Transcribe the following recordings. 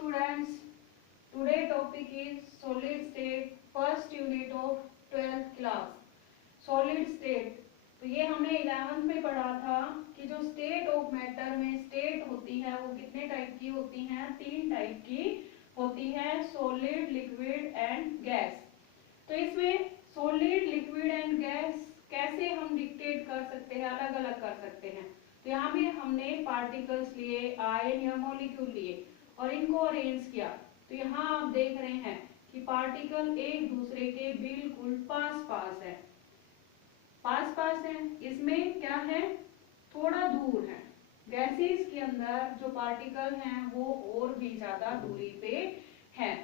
students, today topic is solid state, first unit of 12th class. Solid state, तो ये हमने 11th में पढ़ा था कि जो स्टेट ऑफ मैटर में स्टेट होती है वो कितने टाइप की होती हैं, 3 टाइप की होती है, सॉलिड, लिक्विड एंड गैस। तो इसमें सॉलिड, लिक्विड एंड गैस कैसे हम डिक्टेट कर सकते हैं, अलग अलग कर सकते हैं। तो यहाँ पे हमने पार्टिकल्स लिए, आयन या मॉलिक्यूल लिए और इनको अरेंज किया। तो यहाँ आप देख रहे हैं कि पार्टिकल एक दूसरे के बिल्कुल पास पास है, पास पास है। इसमें क्या है, थोड़ा दूर है। गैसेस के अंदर जो पार्टिकल हैं वो और भी ज्यादा दूरी पे हैं।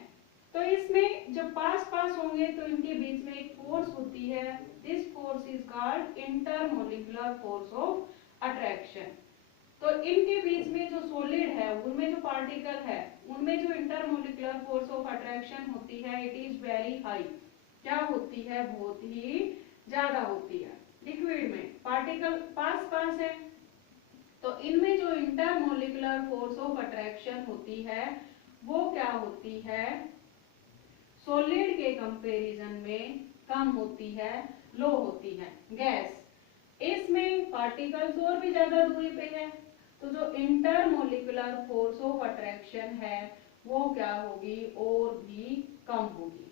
तो इसमें जब पास पास होंगे तो इनके बीच में एक फोर्स होती है, this force is called intermolecular force of attraction. तो इनके बीच में जो सॉलिड है उनमें जो पार्टिकल है उनमें जो इंटरमोलिकुलर फोर्स ऑफ अट्रैक्शन होती है इट इज वेरी हाई। क्या होती है, बहुत ही ज्यादा होती है। लिक्विड में पार्टिकल पास पास है तो इनमें जो इंटरमोलिकुलर फोर्स ऑफ अट्रैक्शन होती है वो क्या होती है, सॉलिड के कंपैरिजन में कम होती है, लो होती है। गैस, इसमें पार्टिकल्स और भी ज्यादा दूरी पे है तो जो इंटरमोलिकुलर फोर्स ऑफ अट्रैक्शन है वो क्या होगी, और भी कम होगी।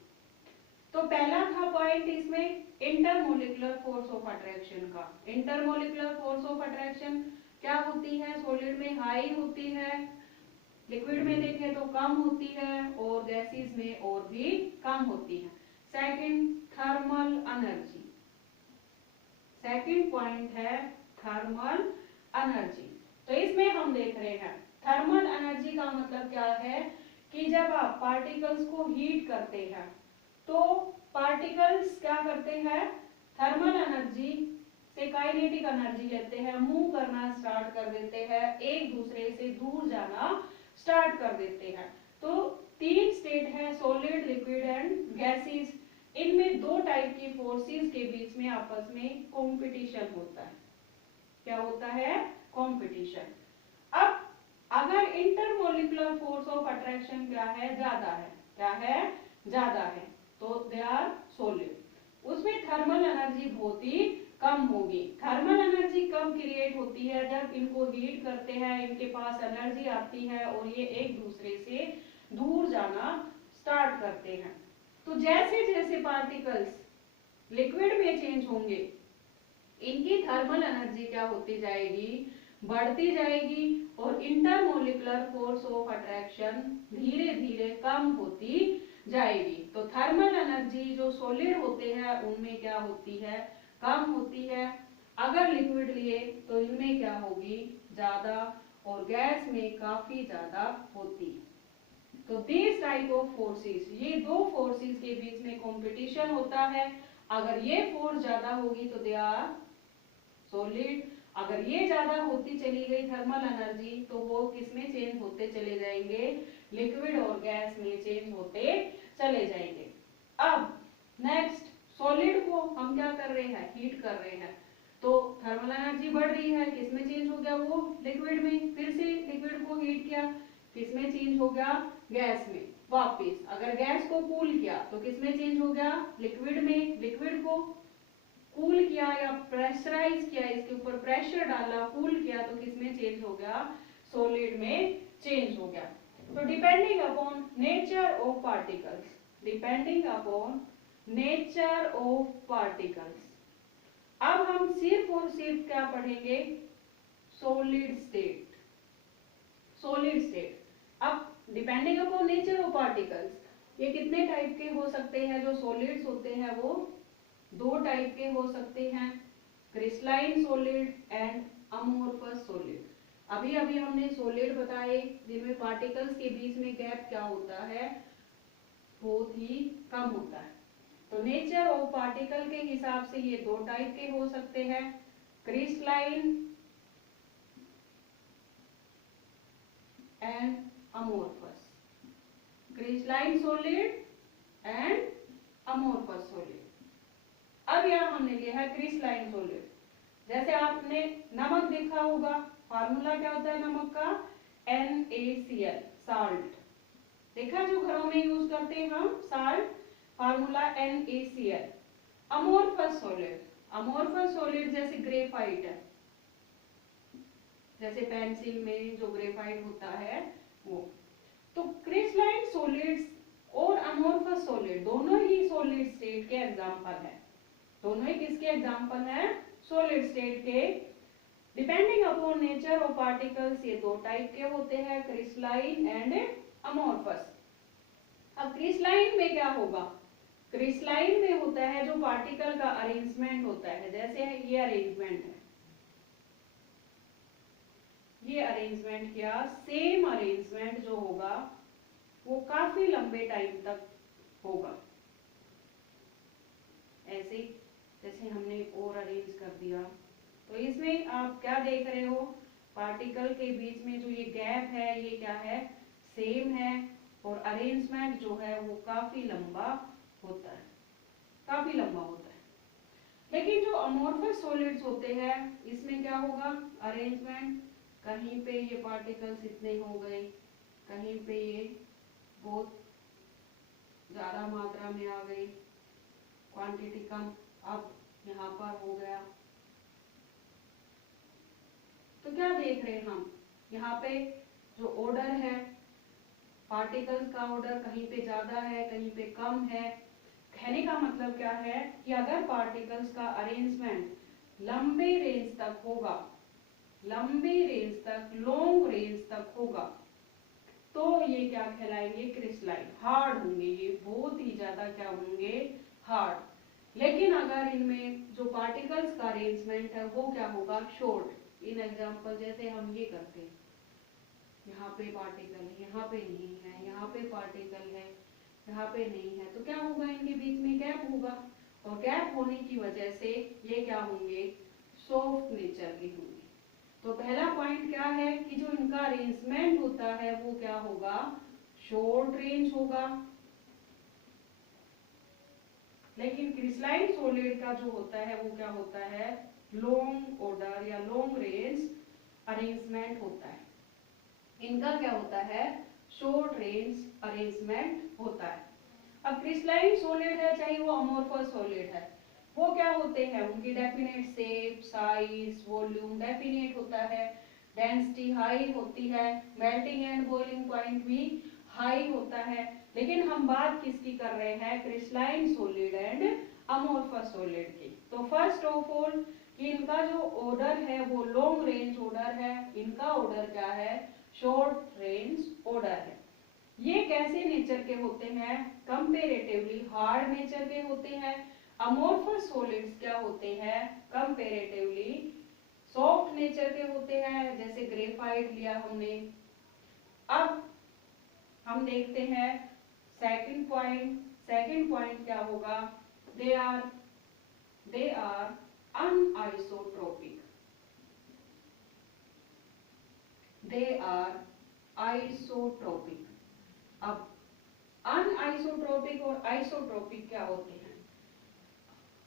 तो पहला था पॉइंट इसमें इंटरमोलिकुलर फोर्स ऑफ अट्रैक्शन का। इंटरमोलिकुलर फोर्स ऑफ अट्रैक्शन क्या होती है, सॉलिड में हाई होती है, लिक्विड में देखें तो कम होती है और गैसेस में और भी कम होती है। Second, thermal energy. Second point है थर्मल एनर्जी। तो इसमें हम देख रहे हैं थर्मल एनर्जी का मतलब क्या है कि जब आप पार्टिकल्स को हीट करते हैं तो पार्टिकल्स क्या करते हैं, थर्मल एनर्जी से काइनेटिक एनर्जी लेते हैं, मूव करना स्टार्ट कर देते हैं, एक दूसरे से दूर जाना स्टार्ट कर देते हैं। तो 3 स्टेट है, सॉलिड, लिक्विड एंड गैसेस। इनमें 2 टाइप की फोर्सेस के बीच में आपस में कंपटीशन होता है। क्या होता है, कंपटीशन। अब अगर इंटरमोलिकुलर फोर्स ऑफ अट्रैक्शन क्या है, ज्यादा है, क्या है, ज्यादा है, तो दे आर सॉलिड। उसमें थर्मल एनर्जी बहुत ही कम होगी। थर्मल एनर्जी कम क्रिएट होती है जब इनको हीट करते हैं, इनके पास एनर्जी आती है और ये एक दूसरे से दूर जाना स्टार्ट करते हैं। तो जैसे जैसे पार्टिकल्स लिक्विड में चेंज होंगे इनकी थर्मल एनर्जी क्या होती जाएगी, बढ़ती जाएगी और इंटरमोलिकुलर फोर्स ऑफ अट्रैक्शन धीरे धीरे कम होती जाएगी। तो थर्मल एनर्जी जो सॉलिड होते हैं उनमें क्या होती है, कम होती है। अगर लिक्विड लिए तो इनमें क्या होगी, ज्यादा, और गैस में काफी ज्यादा होती। तो दिस टाइप ऑफ फोर्सेस, ये 2 फोर्सेस के बीच में कंपटीशन होता है। अगर ये फोर्स ज्यादा होगी तो दे आर सॉलिड, अगर ये ज्यादा होती चली गई थर्मल एनर्जी तो वो किसमें चेंज होते चले जाएंगे, लिक्विड और गैस में चेंज होते चले जाएंगे। अब नेक्स्ट, सॉलिड को हम क्या कर रहे हैं, हीट कर रहे हैं, तो थर्मल एनर्जी बढ़ रही है, किसमें चेंज हो गया, वो लिक्विड में। फिर से लिक्विड को हीट किया, किसमें चेंज हो गया, गैस में वापस। अगर गैस को कूल किया तो किसमें चेंज हो गया, लिक्विड में। लिक्विड को कूल किया या प्रेशराइज किया, इसके ऊपर प्रेशर डाला, कूल किया तो किसमें चेंज हो गया, सॉलिड में चेंज हो गया। तो depending upon nature of particles, depending upon nature of particles. अब हम सिर्फ और सिर्फ क्या पढ़ेंगे, सॉलिड स्टेट। सॉलिड स्टेट, अब depending upon nature of particles, ये कितने टाइप के हो सकते हैं, जो सॉलिड्स होते हैं वो 2 टाइप के हो सकते हैं, crystalline solid and amorphous solid. अभी अभी हमने सॉलिड बताए जिनमें पार्टिकल्स के बीच में गैप क्या होता है, बहुत ही कम होता है। तो नेचर ऑफ पार्टिकल के हिसाब से ये 2 टाइप के हो सकते हैं, crystalline and amorphous, crystalline solid and amorphous solid. अब यहाँ हमने लिया है क्रिस्टलाइन सॉलिड। जैसे आपने नमक देखा होगा, फार्मूला क्या होता है नमक का, NaCl, साल्ट। देखा जो घरों में यूज करते हैं हम salt, formula NaCl। Amorphous solid, amorphous solid जैसे ग्रेफाइट है, जैसे पेंसिल में जो ग्रेफाइट होता है वो। तो क्रिस्टलाइन सॉलिड्स और अमोर्फस सॉलिड दोनों ही सॉलिड स्टेट के एग्जांपल है। दोनों ही किसके एग्जांपल है? सॉलिड स्टेट के। Depending upon nature of particles ये दो टाइप के होते हैं, क्रिस्टलाइन एंड अमोर्फस। अब क्रिस्टलाइन में क्या होगा? क्रिस्टलाइन में होता है जो पार्टिकल का अरेंजमेंट होता है, जैसे ये अरेंजमेंट है, ये अरेंजमेंट किया, सेम अरेंजमेंट जो होगा वो काफी लंबे टाइम तक होगा। ऐसे जैसे हमने और अरेंज कर दिया, तो इसमें आप क्या देख रहे हो? पार्टिकल के बीच में जो ये गैप है ये क्या है? सेम है, और अरेंजमेंट जो है वो काफी लंबा होता है, काफी लंबा होता है। लेकिन जो अमोर्फस सॉलिड्स होते हैं इसमें क्या होगा? अरेंजमेंट कहीं पे ये पार्टिकल्स इतने हो गए, कहीं पे ये बहुत ज्यादा मात्रा में आ गई, क्वांटिटी कम, अब यहाँ पर हो गया। तो क्या देख रहे हैं हम? यहाँ पे जो ऑर्डर है पार्टिकल्स का, ऑर्डर कहीं पे ज्यादा है कहीं पे कम है। कहने का मतलब क्या है कि अगर पार्टिकल्स का अरेंजमेंट लंबे रेंज तक होगा, लंबी रेंज तक, लॉन्ग रेंज तक होगा, तो ये क्या कहलाएंगे? क्रिस्टलाइन, हार्ड होंगे, ये बहुत ही ज्यादा क्या होंगे? हार्ड। लेकिन अगर इनमें जो पार्टिकल्स का अरेंजमेंट है वो क्या होगा? शॉर्ट। इन एग्जांपल जैसे हम ये करते हैं, यहाँ पे पार्टिकल है, यहाँ पे नहीं है, यहाँ पे पार्टिकल है, यहाँ पे नहीं है, तो क्या होगा? इनके बीच में गैप होगा, और गैप होने की वजह से ये क्या होंगे? सॉफ्ट नेचर के होंगे। तो पहला पॉइंट क्या है कि जो इनका अरेंजमेंट होता है वो क्या होगा? शॉर्ट रेंज होगा। लेकिन क्रिस्टलाइन सॉलिड का जो होता है वो क्या होता है? लॉन्ग ऑर्डर या लॉन्ग रेंज अरेंजमेंट होता है। इनका क्या होता है? शॉर्ट रेंज अरेंजमेंट होता है। अब क्रिस्टलाइन सॉलिड है चाहे वो अमोर्फस सॉलिड है, वो क्या होते हैं? उनकी definite shape, size, volume definite होता है, डेंसिटी हाई होती है, मेल्टिंग एंड बॉइलिंग पॉइंट भी हाई होता है। लेकिन हम बात किसकी कर रहे हैं? Crystalline solid and amorphous solid की। तो फर्स्ट ऑफ ऑल कि इनका जो ऑर्डर है वो लॉन्ग रेंज ऑर्डर है, इनका ऑर्डर क्या है? शॉर्ट रेंज ऑर्डर है। ये कैसे नेचर के होते हैं? कंपेरेटिवली हार्ड नेचर के होते हैं। अमोर्फस सॉलिड्स क्या होते हैं? कंपेरेटिवली सॉफ्ट नेचर के होते हैं, जैसे ग्रेफाइट लिया हमने। अब हम देखते हैं सेकंड पॉइंट। सेकंड पॉइंट क्या होगा? They are anisotropic. They are isotropic. अब अनआइसोट्रोपिक और आइसोट्रोपिक क्या होते हैं?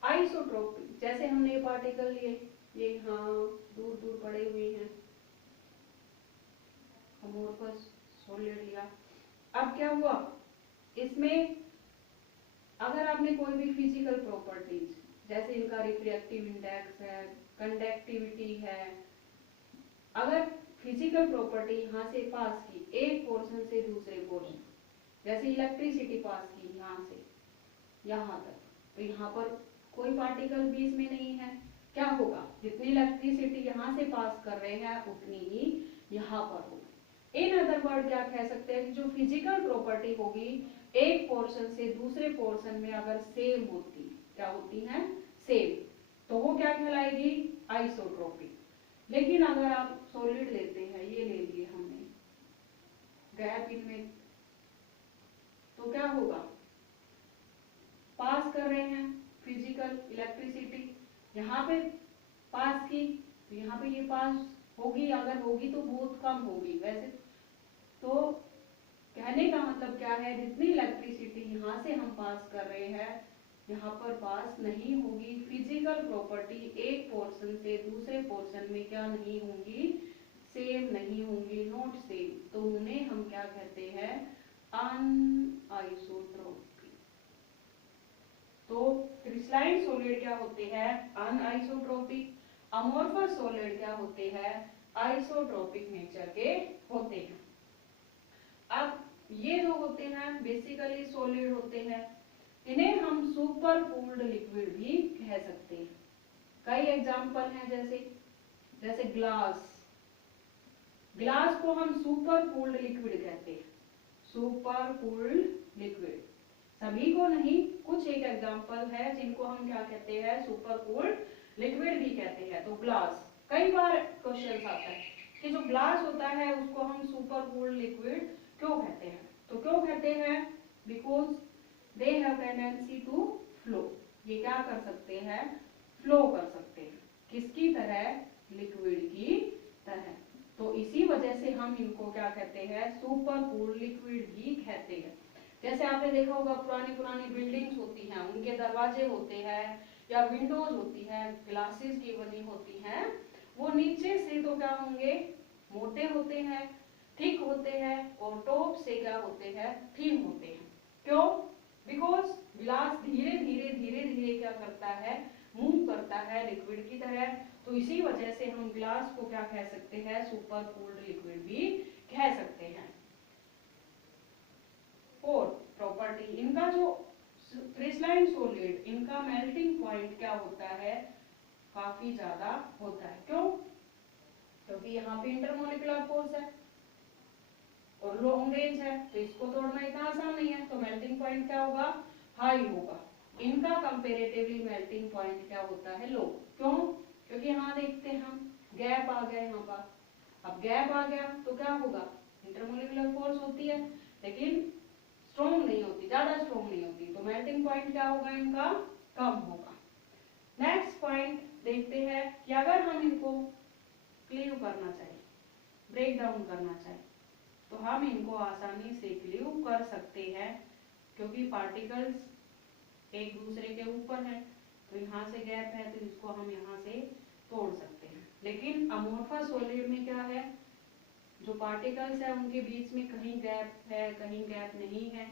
आइसोट्रोपिक जैसे हमने ये पार्टिकल लिए, ये यहाँ दूर दूर पड़े हुए हैं, अमोर्फस सॉलिड लिया। अब क्या हुआ? इसमें अगर आपने कोई भी फिजिकल प्रॉपर्टीज, जैसे इनका रिफ्रैक्टिव इंडेक्स है, कंडक्टिविटी है, अगर फिजिकल प्रॉपर्टी यहाँ से पास की एक पोर्शन से दूसरे पोर्शन, जैसे इलेक्ट्रिसिटी पास की यहाँ से यहाँ तक, तो यहाँ पर कोई पार्टिकल बीच में नहीं है, क्या होगा? जितनी इलेक्ट्रिसिटी यहाँ से पास कर रहे हैं उतनी ही यहाँ पर होगी। इन अदर वर्ड क्या कह सकते हैं कि जो फिजिकल प्रॉपर्टी होगी एक पोर्शन से दूसरे पोर्शन में अगर सेम होती, क्या होती है? सेम, तो वो क्या कहलाएगी? आइसोट्रोपिक। लेकिन अगर आप सॉलिड लेते हैं, ये ले लिए हमने, गैप इनमें, तो क्या होगा? पास कर रहे हैं फिजिकल इलेक्ट्रिसिटी, यहाँ पे पास की, तो यहाँ पे ये पास होगी, अगर होगी तो बहुत कम होगी वैसे। तो कहने का मतलब क्या है? जितनी इलेक्ट्रिसिटी यहाँ से हम पास कर रहे हैं यहाँ पर पास नहीं होगी। फिजिकल प्रॉपर्टी एक पोर्शन से दूसरे पोर्शन में क्या नहीं होंगी? सेम नहीं होंगी, नॉट सेम। तो उन्हें हम क्या कहते हैं? अनआइसोट्रोपिक। तो क्रिस्टलाइन सॉलिड क्या होते हैं? अनआइसोट्रोपिक। अमोर्फस सॉलिड क्या होते हैं? आइसोट्रोपिक नेचर के होते हैं। अब ये जो होते हैं बेसिकली सॉलिड होते हैं, इन्हें हम सुपर कूल्ड लिक्विड भी कह सकते हैं। कई एग्जांपल हैं, जैसे ग्लास। ग्लास को हम सुपर कूल्ड लिक्विड कहते हैं। सुपर कूल्ड लिक्विड, सभी को नहीं, कुछ एक एग्जांपल है जिनको हम क्या कहते हैं? सुपर कूल्ड लिक्विड भी कहते हैं। तो ग्लास, कई बार क्वेश्चन आता है कि जो ग्लास होता है उसको हम सुपर कूल्ड लिक्विड क्यों कहते हैं? तो क्यों कहते हैं? Because they have tendency to flow. ये क्या कर सकते हैं? फ्लो कर सकते हैं। किसकी तरह? लिक्विड की तरह। तो इसी वजह से हम इनको क्या कहते हैं? सुपर कूल्ड लिक्विड भी कहते हैं। जैसे आपने देखा होगा पुरानी पुरानी बिल्डिंग्स होती हैं, उनके दरवाजे होते हैं या विंडोज होती है, ग्लासेस की बनी होती हैं, वो नीचे से तो क्या होंगे? मोटे होते हैं, थिक होते हैं, और टॉप से क्या होते हैं? थिन होते हैं। क्यों? बिकॉज ग्लास धीरे धीरे धीरे धीरे क्या करता है? मूव करता है लिक्विड की तरह। तो इसी वजह से हम ग्लास को क्या कह सकते हैं? सुपर कूल्ड लिक्विड भी कह सकते हैं। और प्रॉपर्टी इनका जो क्रिस्टलाइन सॉलिड, इनका मेल्टिंग पॉइंट क्या होता है? काफी ज्यादा होता है। क्यों? क्योंकि यहाँ पे इंटरमोलिकुलर फोर्स है और लॉन्ग रेंज है, तो इसको तोड़ना इतना आसान नहीं है। तो मेल्टिंग पॉइंट क्या होगा? हाई होगा। इनका कंपेरेटिवली मेल्टिंग पॉइंट क्या होता है? लो। क्यों? क्योंकि यहाँ देखते हैं हम, गैप आ गया यहाँ पर। अब गैप आ गया तो क्या होगा? इंटरमोलिकुलर फोर्स होती है, लेकिन स्ट्रॉन्ग नहीं होती, ज्यादा स्ट्रॉन्ग नहीं होती। तो मेल्टिंग पॉइंट क्या होगा? इनका कम होगा। नेक्स्ट पॉइंट देखते हैं कि अगर हम इनको क्लीव करना चाहिए, ब्रेक डाउन करना चाहिए, तो हम इनको आसानी से क्लीव कर सकते हैं, क्योंकि पार्टिकल्स एक दूसरे के ऊपर है। तो यहाँ से गैप है, तो इसको हम यहाँ से तोड़ सकते हैं। लेकिन अमोर्फस सॉलिड में क्या है? जो पार्टिकल्स है उनके बीच में कहीं गैप है, कहीं गैप नहीं है।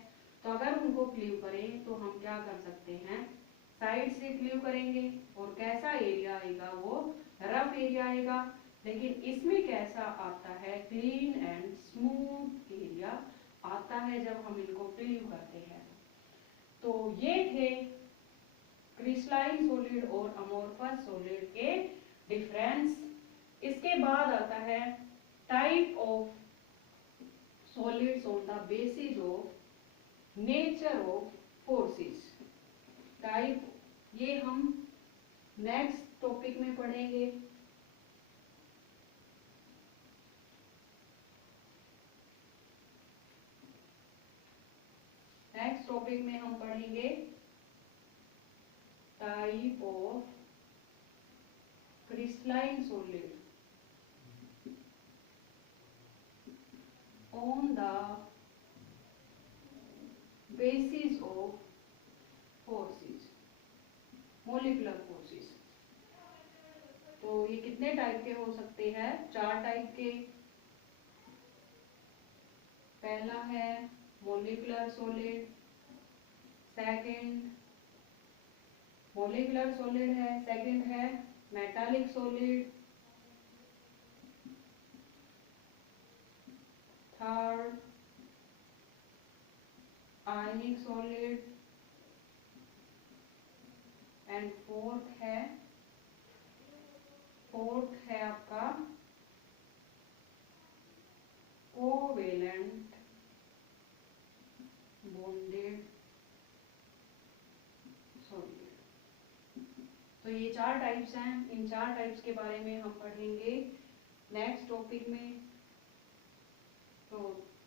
तो अगर उनको क्लीव करें तो हम क्या कर सकते हैं? साइड से क्लीव करेंगे, और कैसा एरिया आएगा? वो रफ एरिया आएगा। लेकिन इसमें कैसा आता है? क्लीन एंड स्मूथ एरिया आता है जब हम इनको क्लीव करते हैं। तो ये थे क्रिस्टलाइन सॉलिड और अमोर्फस सॉलिड के डिफरेंस। इसके बाद आता है type of solids on the basis of nature of forces. Type ये हम नेक्स्ट टॉपिक में पढ़ेंगे। नेक्स्ट टॉपिक में हम पढ़ेंगे type of crystalline solid on the basis of forces, molecular forces. तो ये कितने टाइप के हो सकते हैं? 4 टाइप के। पहला है molecular solid, second molecular solid है, सेकंड है metallic solid, third ionic solid, and fourth है आपका कोवेलेंट बॉन्डेड सॉलिड। तो ये 4 टाइप्स हैं। इन 4 टाइप्स के बारे में हम पढ़ेंगे नेक्स्ट टॉपिक में। तो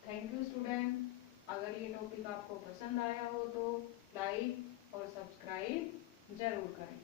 थैंक यू स्टूडेंट। अगर ये टॉपिक आपको पसंद आया हो तो लाइक और सब्सक्राइब जरूर करें।